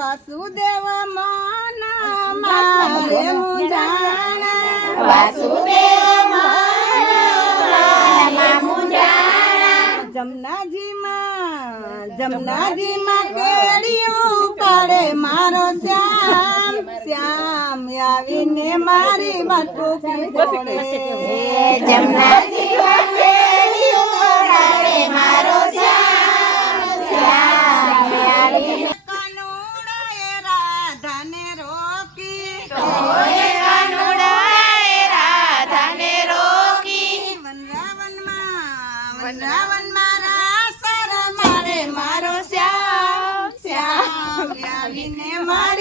વાસુદેવ મન મારે મુંજાણા વાસુદેવ મન મુંજાણા જમનાજીમાં કેડિયું પાડે મારો શ્યામ શ્યામ આવીને મારી માટુકી તોડે જમનાજીમાં કેડિયું પાડે મારો શ્યામ શ્યામ આવીને કાનુડાએ રાધાને રોકી કાનુડાએ રાધાને રોકી વનરાવનમાં રાસર મારે મારો શ્યામ શ્યામ આવીને મારી